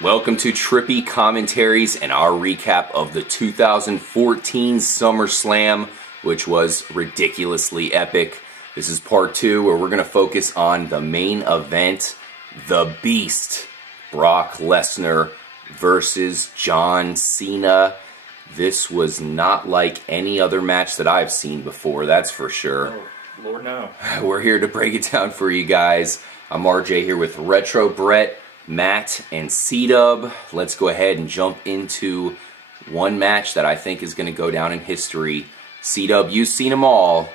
Welcome to Trippy Commentaries and our recap of the 2014 SummerSlam, which was ridiculously epic. This is part 2 where we're going to focus on the main event, the Beast, Brock Lesnar versus John Cena. This was not like any other match that I've seen before, that's for sure. Oh, Lord no. We're here to break it down for you guys. I'm RJ here with Retro Brett, Matt, and C-Dub. Let's go ahead and jump into one match that I think is going to go down in history. C-Dub, you've seen them all.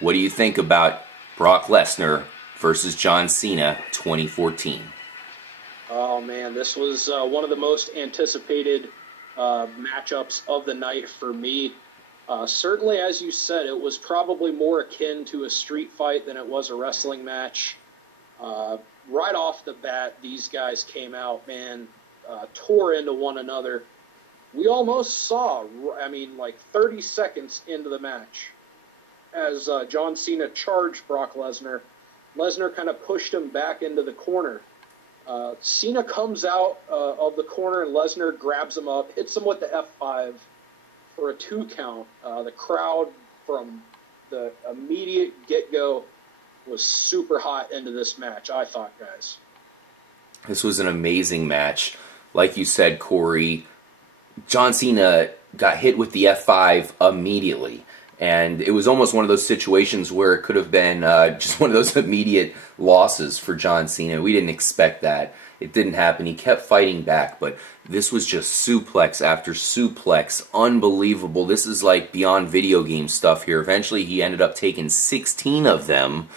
What do you think about Brock Lesnar versus John Cena 2014? Oh man, this was one of the most anticipated matchups of the night for me. Certainly, as you said, it was probably more akin to a street fight than it was a wrestling match. Right off the bat, these guys came out, man, tore into one another. We almost saw, like 30 seconds into the match, as John Cena charged Brock Lesnar. Lesnar kind of pushed him back into the corner. Cena comes out of the corner, and Lesnar grabs him up, hits him with the F5 for a 2 count. The crowd, from the immediate get-go, was super hot into this match, I thought, guys. This was an amazing match. Like you said, Corey, John Cena got hit with the F5 immediately. And it was almost one of those situations where it could have been just one of those immediate losses for John Cena. We didn't expect that. It didn't happen. He kept fighting back, but this was just suplex after suplex. Unbelievable. This is like beyond video game stuff here. Eventually, he ended up taking 16 of them.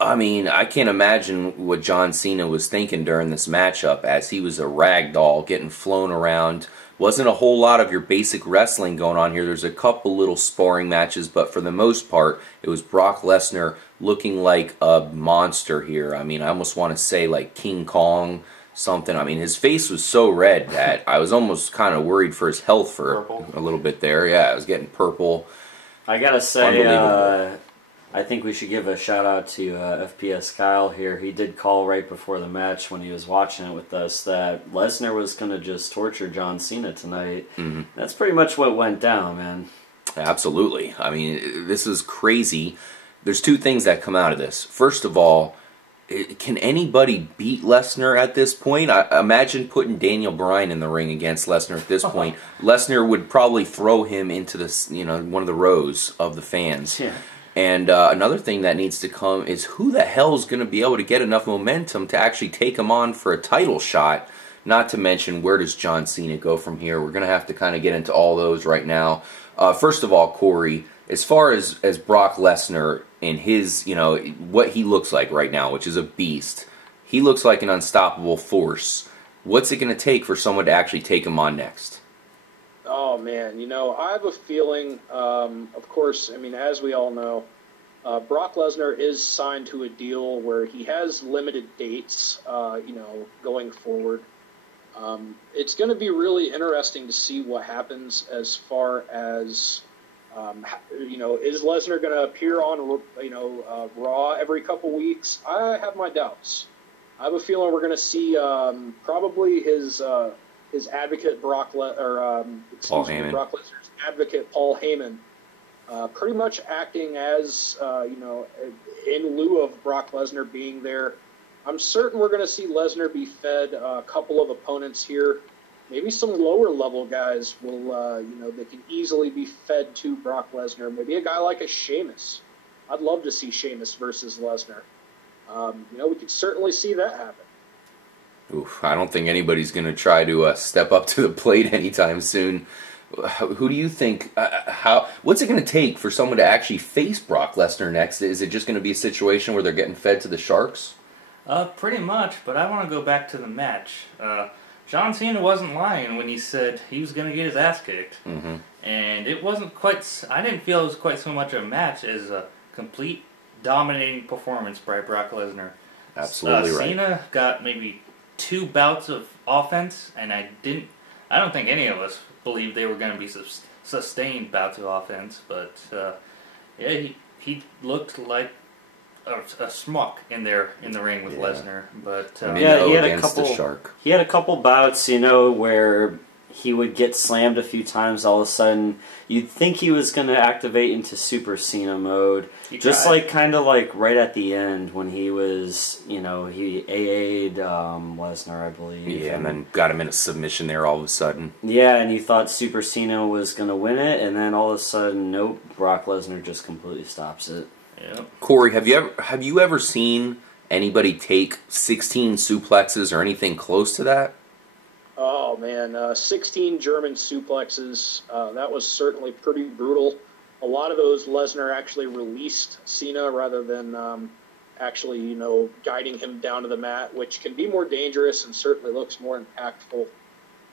I mean, I can't imagine what John Cena was thinking during this matchup as he was a rag doll getting flown around. Wasn't a whole lot of your basic wrestling going on here. There's a couple little sparring matches, but for the most part, it was Brock Lesnar looking like a monster here. I mean, I almost want to say like King Kong, something. I mean, his face was so red that I was almost kind of worried for his health for a little bit there. Yeah, I was getting purple. I gotta say, I think we should give a shout out to FPS Kyle here. He did call right before the match when he was watching it with us that Lesnar was going to just torture John Cena tonight. Mm-hmm. That's pretty much what went down, man. Absolutely. I mean, this is crazy. There's 2 things that come out of this. First of all, can anybody beat Lesnar at this point? Imagine putting Daniel Bryan in the ring against Lesnar at this point. Lesnar would probably throw him into this, one of the rows of the fans. Yeah. And another thing that needs to come is who the hell is going to be able to get enough momentum to actually take him on for a title shot? Not to mention, where does John Cena go from here? We're going to have to kind of get into all those right now. First of all, Corey, as far as Brock Lesnar and his, what he looks like right now, which is a beast, he looks like an unstoppable force. What's it going to take for someone to actually take him on next? Oh, man, I have a feeling, of course, as we all know, Brock Lesnar is signed to a deal where he has limited dates, going forward. It's going to be really interesting to see what happens as far as, is Lesnar going to appear on, Raw every couple weeks? I have my doubts. I have a feeling we're going to see probably his advocate Brock Lesnar's advocate Paul Heyman, pretty much acting as in lieu of Brock Lesnar being there. I'm certain we're going to see Lesnar be fed a couple of opponents here. Maybe some lower level guys will, they can easily be fed to Brock Lesnar. Maybe a guy like a Sheamus. I'd love to see Sheamus versus Lesnar. We could certainly see that happen. Oof, I don't think anybody's going to try to step up to the plate anytime soon. Who do you think, what's it going to take for someone to actually face Brock Lesnar next? Is it just going to be a situation where they're getting fed to the Sharks? Pretty much, but I want to go back to the match. John Cena wasn't lying when he said he was going to get his ass kicked. Mm-hmm. And it wasn't quite, I didn't feel it was quite so much a match as a complete dominating performance by Brock Lesnar. Absolutely right. Cena got maybe 2 bouts of offense, and I don't think any of us believed they were going to be sustained bouts of offense, but yeah, he looked like a schmuck in the ring with Lesnar, but he had a couple bouts, where he would get slammed a few times. All of a sudden, you'd think he was going to activate into Super Cena mode, kind of like right at the end when he was, he AA'd Lesnar, I believe. Yeah, and then got him in a submission there all of a sudden. Yeah, and you thought Super Cena was going to win it, and then all of a sudden, nope, Brock Lesnar just completely stops it. Yep. Corey, have you ever seen anybody take 16 suplexes or anything close to that? Oh, man, 16 German suplexes, that was certainly pretty brutal. A lot of those, Lesnar actually released Cena rather than actually, guiding him down to the mat, which can be more dangerous and certainly looks more impactful.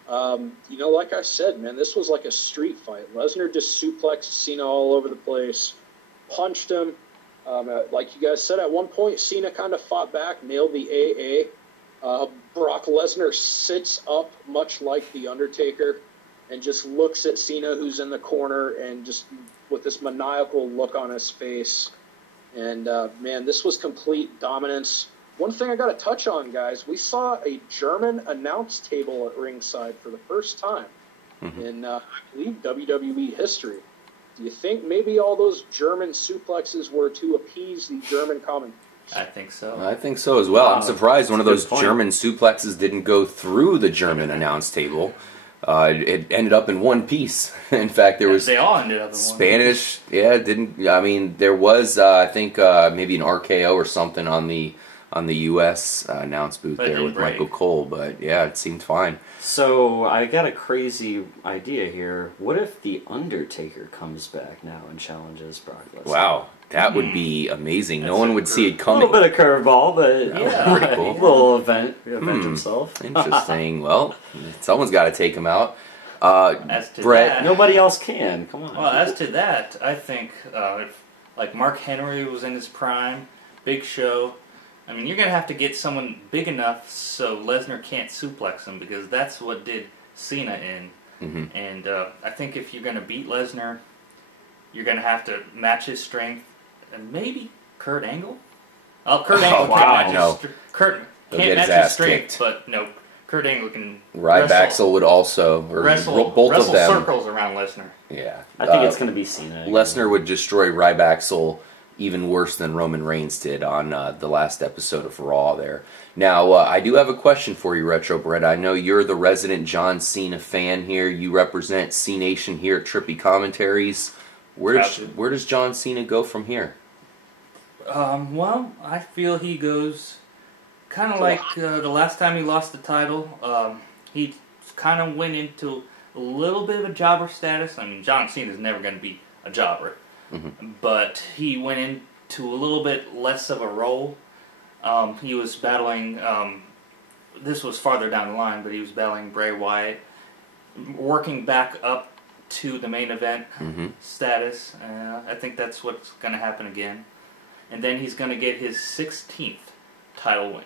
Like I said, man, this was like a street fight. Lesnar just suplexed Cena all over the place, punched him. Like you guys said, at one point, Cena kind of fought back, nailed the AA. Brock Lesnar sits up much like The Undertaker and just looks at Cena, who's in the corner, and just with this maniacal look on his face. And, man, this was complete dominance. One thing I got to touch on, guys, we saw a German announce table at ringside for the first time in, I believe, WWE history. Do you think maybe all those German suplexes were to appease the German commentators? I think so. I think so as well. I'm surprised one of those German suplexes didn't go through the German announce table. It ended up in one piece. In fact, there was they all ended up in Spanish. One piece. Yeah, didn't. I mean, there was I think maybe an RKO or something on the U.S. Announce booth there with Michael Cole, but yeah, it seemed fine. So I got a crazy idea here. What if The Undertaker comes back now and challenges Brock Lesnar? Wow. That would be amazing. No one would see it coming. A little bit of curveball, but yeah, pretty cool. Little avenge himself. Interesting. Well, someone's got to take him out. As to Brett, that, nobody else can. Come on. Well, as to that, I think if like Mark Henry was in his prime, Big Show. I mean, you're gonna have to get someone big enough so Lesnar can't suplex him, because that's what did Cena in. And I think if you're gonna beat Lesnar, you're gonna have to match his strength. And maybe Kurt Angle? Kurt Angle can't match his Kurt can't match his strength, but no, Kurt Angle can Ryback would also wrestle both of them circles around Lesnar. Yeah. I think it's going to be Cena. Lesnar would destroy Ryback even worse than Roman Reigns did on the last episode of Raw there. Now, I do have a question for you, Retro Brett. I know you're the resident John Cena fan here. You represent C Nation here at Trippy Commentaries. Where does John Cena go from here? Well, I feel he goes kind of like the last time he lost the title. He kind of went into a little bit of a jobber status. I mean, John Cena's never going to be a jobber. But he went into a little bit less of a role. He was battling, this was farther down the line, but he was battling Bray Wyatt, working back up to the main event status. I think that's what's going to happen again. And then he's going to get his 16th title win.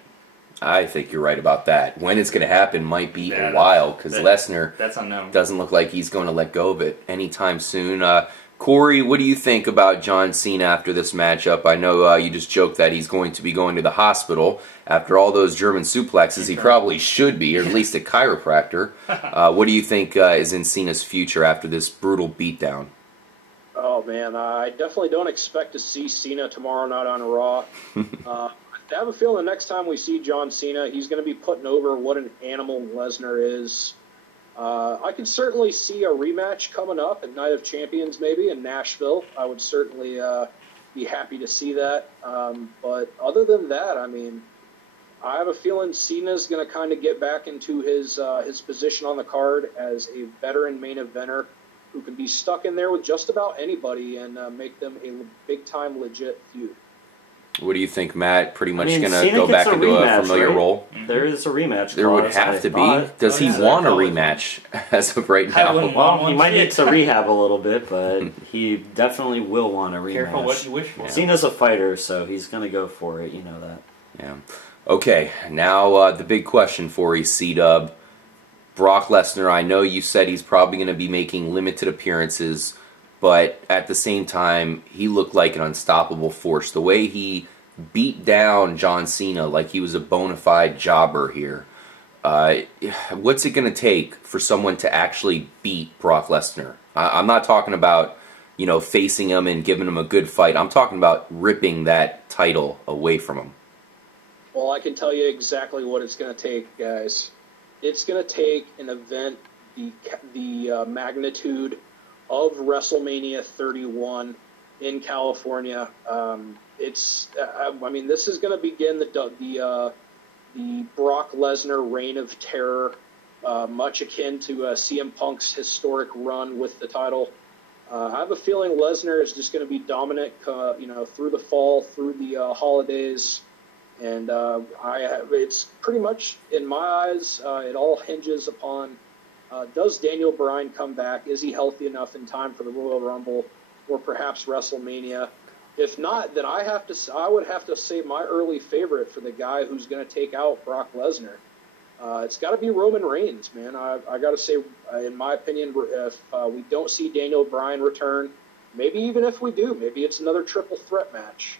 I think you're right about that. When it's going to happen might be a while, because Lesnar that's unknown. Doesn't look like he's going to let go of it anytime soon. Corey, what do you think about John Cena after this matchup? I know you just joked that he's going to be going to the hospital. After all those German suplexes, he probably should be, or at least a chiropractor. What do you think is in Cena's future after this brutal beatdown? Oh, man, I definitely don't expect to see Cena tomorrow night on Raw. I have a feeling the next time we see John Cena, he's going to be putting over what an animal Lesnar is. I could certainly see a rematch coming up at Night of Champions, maybe, in Nashville. I would certainly be happy to see that. But other than that, I mean, I have a feeling Cena's going to kind of get back into his position on the card as a veteran main eventer who can be stuck in there with just about anybody and make them a big-time legit feud. What do you think, Matt? Pretty much going to go back into a familiar role? There is a rematch. There would have to be. Does he want a rematch as of right now? Well, he might need to rehab a little bit, but he definitely will want a rematch. Careful what you wish for. Yeah. Cena's a fighter, so he's going to go for it. You know that. Yeah. Okay, now the big question for you, C-Dub. Brock Lesnar, I know you said he's probably going to be making limited appearances, but at the same time, he looked like an unstoppable force. The way he beat down John Cena like he was a bona fide jobber here. What's it going to take for someone to actually beat Brock Lesnar? I'm not talking about, facing him and giving him a good fight. I'm talking about ripping that title away from him. Well, I can tell you exactly what it's going to take, guys. It's going to take an event the magnitude of WrestleMania 31 in California. This is going to begin the Brock Lesnar reign of terror, much akin to CM Punk's historic run with the title. I have a feeling Lesnar is just going to be dominant, through the fall, through the holidays, and it's pretty much, in my eyes, it all hinges upon does Daniel Bryan come back? Is he healthy enough in time for the Royal Rumble or perhaps WrestleMania? If not, then I would have to say my early favorite for the guy who's going to take out Brock Lesnar. It's got to be Roman Reigns, man. I got to say, in my opinion, if we don't see Daniel Bryan return, maybe even if we do, maybe it's another triple threat match.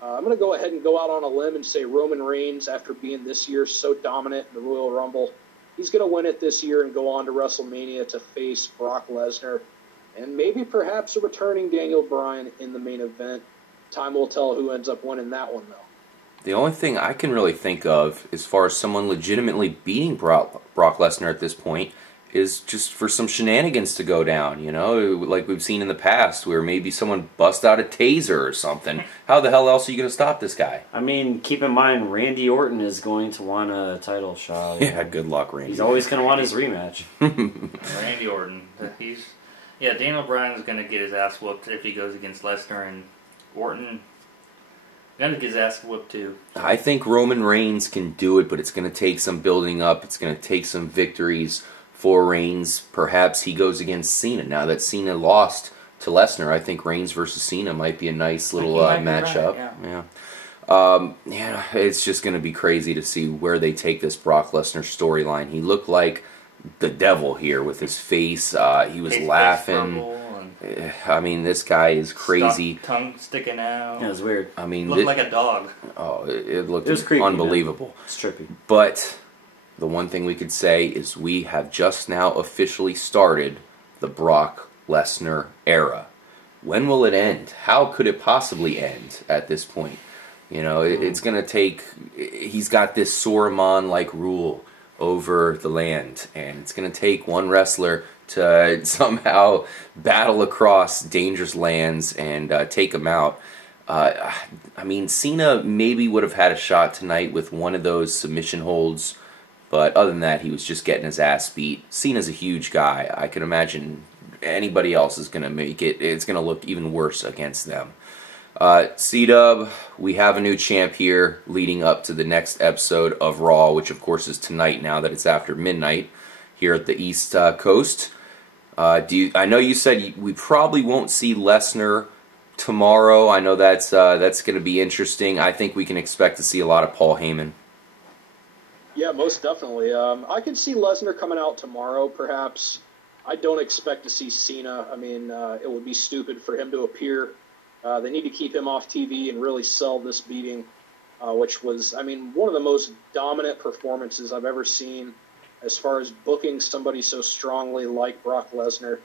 I'm going to go ahead and go out on a limb and say Roman Reigns, after being this year so dominant in the Royal Rumble, he's going to win it this year and go on to WrestleMania to face Brock Lesnar and maybe perhaps a returning Daniel Bryan in the main event. Time will tell who ends up winning that one, though. The only thing I can really think of as far as someone legitimately beating Brock Lesnar at this point is just for some shenanigans to go down, like we've seen in the past where maybe someone busts out a taser or something. How the hell else are you going to stop this guy? I mean, keep in mind, Randy Orton is going to want a title shot. Yeah, good luck, Randy. He's always going to want his rematch. Randy Orton. Daniel Bryan's going to get his ass whooped if he goes against Lesnar, and Orton going to get his ass whooped too. I think Roman Reigns can do it, but it's going to take some building up. It's going to take some victories for Reigns. Perhaps he goes against Cena. Now that Cena lost to Lesnar, I think Reigns versus Cena might be a nice little matchup. Right, yeah. It's just going to be crazy to see where they take this Brock Lesnar storyline. He looked like the devil here with his face. He was laughing. I mean, this guy is crazy. Tongue sticking out. Yeah, it was weird. I mean, looked like a dog. Oh, it looked creepy, unbelievable. Man. It's trippy. But the one thing we could say is we have just now officially started the Brock Lesnar era. When will it end? How could it possibly end at this point? It's going to take... He's got this Saruman-like rule over the land, and it's going to take one wrestler to somehow battle across dangerous lands and take him out. Cena maybe would have had a shot tonight with one of those submission holds, but other than that, he was just getting his ass beat. Cena's a huge guy. I can imagine anybody else is going to make it. It's going to look even worse against them. C-Dub, we have a new champ here leading up to the next episode of Raw, which of course is tonight now that it's after midnight here at the East Coast. I know you said we probably won't see Lesnar tomorrow. I know that's going to be interesting. I think we can expect to see a lot of Paul Heyman. Yeah, most definitely. I can see Lesnar coming out tomorrow, perhaps. I don't expect to see Cena. It would be stupid for him to appear. They need to keep him off TV and really sell this beating, which was, one of the most dominant performances I've ever seen as far as booking somebody so strongly like Brock Lesnar.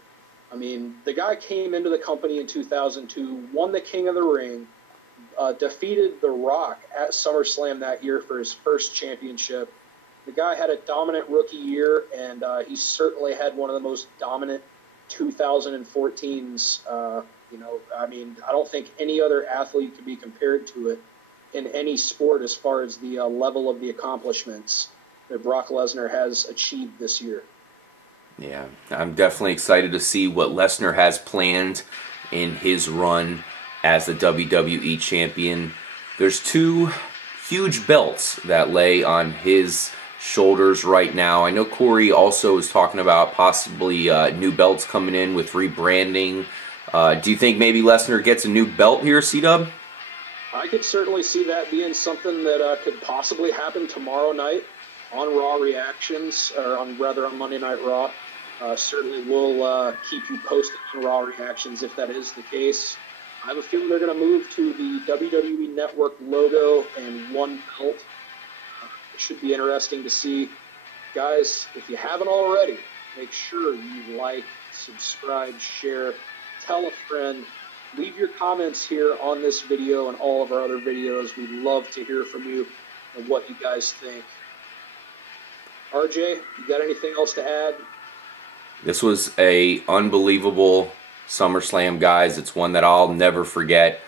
The guy came into the company in 2002, won the King of the Ring, defeated The Rock at SummerSlam that year for his first championship. The guy had a dominant rookie year, and he certainly had one of the most dominant 2014s. I don't think any other athlete can be compared to it in any sport as far as the level of the accomplishments that Brock Lesnar has achieved this year. Yeah, I'm definitely excited to see what Lesnar has planned in his run as the WWE Champion. There's two huge belts that lay on his shoulders right now. I know Corey also is talking about possibly new belts coming in with rebranding. Do you think maybe Lesnar gets a new belt here, C-Dub? I could certainly see that being something that could possibly happen tomorrow night on Raw Reactions, or on Monday Night Raw. Certainly we'll keep you posted on Raw Reactions if that is the case. I have a feeling they're going to move to the WWE Network logo and one belt. It should be interesting to see. Guys, if you haven't already, make sure you like, subscribe, share, tell a friend. Leave your comments here on this video and all of our other videos. We'd love to hear from you and what you guys think. RJ, you got anything else to add? This was a unbelievable SummerSlam, guys. It's one that I'll never forget.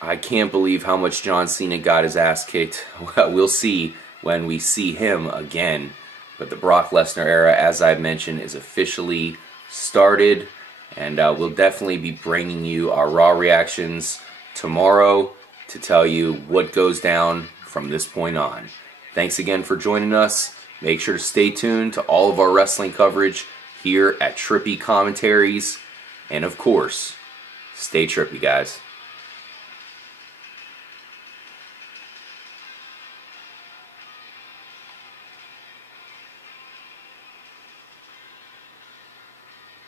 I can't believe how much John Cena got his ass kicked. We'll see when we see him again. But the Brock Lesnar era, as I've mentioned, is officially started. And we'll definitely be bringing you our Raw reactions tomorrow to tell you what goes down from this point on. Thanks again for joining us. Make sure to stay tuned to all of our wrestling coverage here at Trippy Commentaries. And of course, stay trippy, guys.